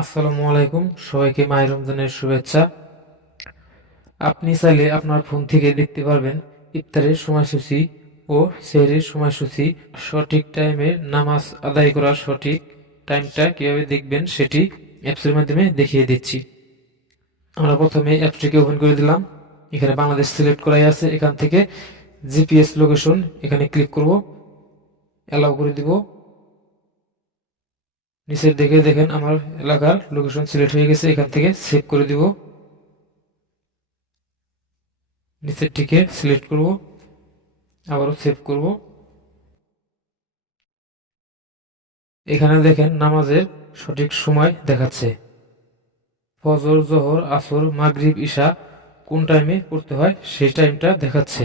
আসসালামু আলাইকুম। সবাইকে মায়ের রমজানের শুভেচ্ছা। আপনি চাইলে আপনার ফোন থেকে দেখতে পারবেন ইফতারের সময়সূচি ও সেহরির সময়সূচি। সঠিক টাইমে নামাজ আদায় করার সঠিক টাইমটা কীভাবে দেখবেন সেটি অ্যাপসের মাধ্যমে দেখিয়ে দিচ্ছি। আমরা প্রথমে অ্যাপসটিকে ওপেন করে দিলাম। এখানে বাংলাদেশ সিলেক্ট করাই আছে। এখান থেকে জিপিএস লোকেশন এখানে ক্লিক করব। অ্যালাউ করে দিব। নিচের দিকে দেখেন আমার এলাকার লোকেশন সিলেক্ট হয়ে গেছে, এখান থেকে সেভ করে দিব। নিচেরটিকে সিলেক্ট করব, আবারও সেভ করব। এখানে দেখেন নামাজের সঠিক সময় দেখাচ্ছে। ফজর, জহর, আসর, মাগরিব ঈশা কোন টাইমে পড়তে হয় সেই টাইমটা দেখাচ্ছে।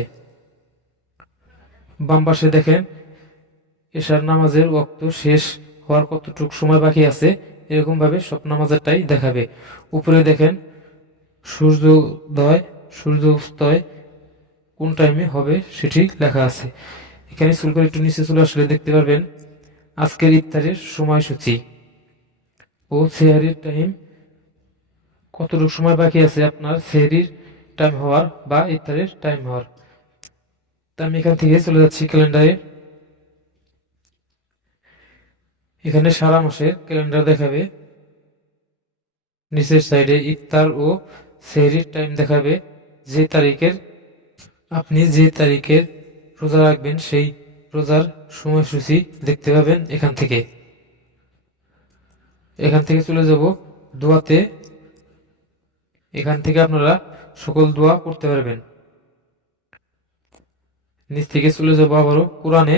বাম পাশে দেখেন এশার নামাজের ওয়াক্ত শেষ হওয়ার কতটুকু সময় বাকি আছে এরকম ভাবে সব নামাজেরটাই দেখাবে। উপরে দেখেন, সূর্যোদয়, সূর্যাস্তয়, কোন টাইমে হবে সেটি লেখা আছে। এখানে করে একটু নিচে চলে আসলে দেখতে পারবেন, আজকের ইফতারের সময়সূচি। ও সেহারির টাইম কতটুকু সময় বাকি আছে আপনার সেহারির টাইম হওয়ার বা ইফতারের টাইম হওয়ার? তা আমি এখান থেকে চলে যাচ্ছি ক্যালেন্ডারে। এখানে সারা মাসের ক্যালেন্ডার দেখাবে। নিচের সাইডে ইফতার ও সেহরির টাইম দেখাবে। যে তারিখের, আপনি যে তারিখের রোজা রাখবেন সেই রোজার সময়সূচি দেখতে পাবেন এখান থেকে। এখান থেকে চলে যাব দোয়াতে। এখান থেকে আপনারা সকল দোয়া করতে পারবেন। নিচ থেকে চলে যাব আবারও কোরআনে।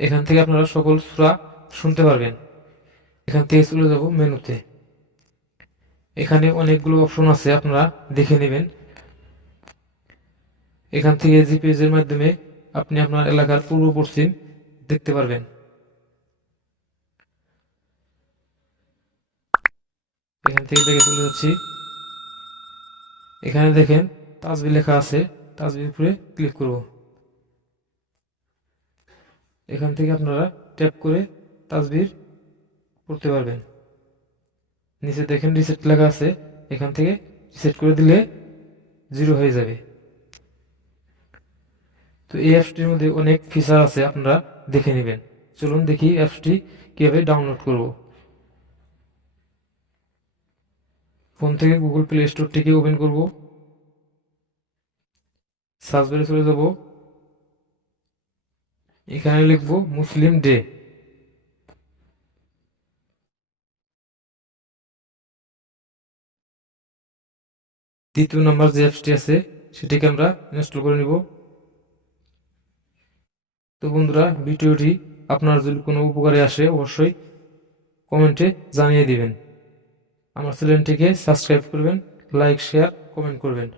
এখান থেকে আপনারা সকল সুরা শুনতে পারবেন। এখান থেকে চলে যাব মেনুতে। এখানে অনেকগুলো অপশন আছে, আপনারা দেখে নেবেন। এখান থেকে জিপিএস এর মাধ্যমে আপনি আপনার এলাকার পূর্ব পশ্চিম দেখতে পারবেন। এখান থেকে দেখে চলে যাচ্ছি। এখানে দেখেন তাজবি লেখা আছে তাজবির উপরে ক্লিক করব। এখান থেকে আপনারা ট্যাপ করে তাজবির পড়তে পারবেন। নিচে দেখেন রিসেট লেখা আছে, এখান থেকে রিসেট করে দিলে জিরো হয়ে যাবে। তো এই অ্যাপসটির মধ্যে অনেক ফিচার আছে, আপনারা দেখে নেবেন। চলুন দেখি অ্যাপসটি কীভাবে ডাউনলোড করব। ফোন থেকে গুগল প্লে স্টোরটিকে ওপেন করব। সার্চ বারে চলে যাব। এখানে লিখব মুসলিম ডে। দ্বিতীয় নাম্বার যে অ্যাপসটি আছে, সেটিকে আমরা ইনস্টল করে নিব। তো বন্ধুরা, ভিডিওটি আপনার যদি কোনো উপকারে আসে, অবশ্যই কমেন্টে জানিয়ে দিবেন। আমার চ্যানেলটিকে সাবস্ক্রাইব করবেন, লাইক, শেয়ার, কমেন্ট করবেন।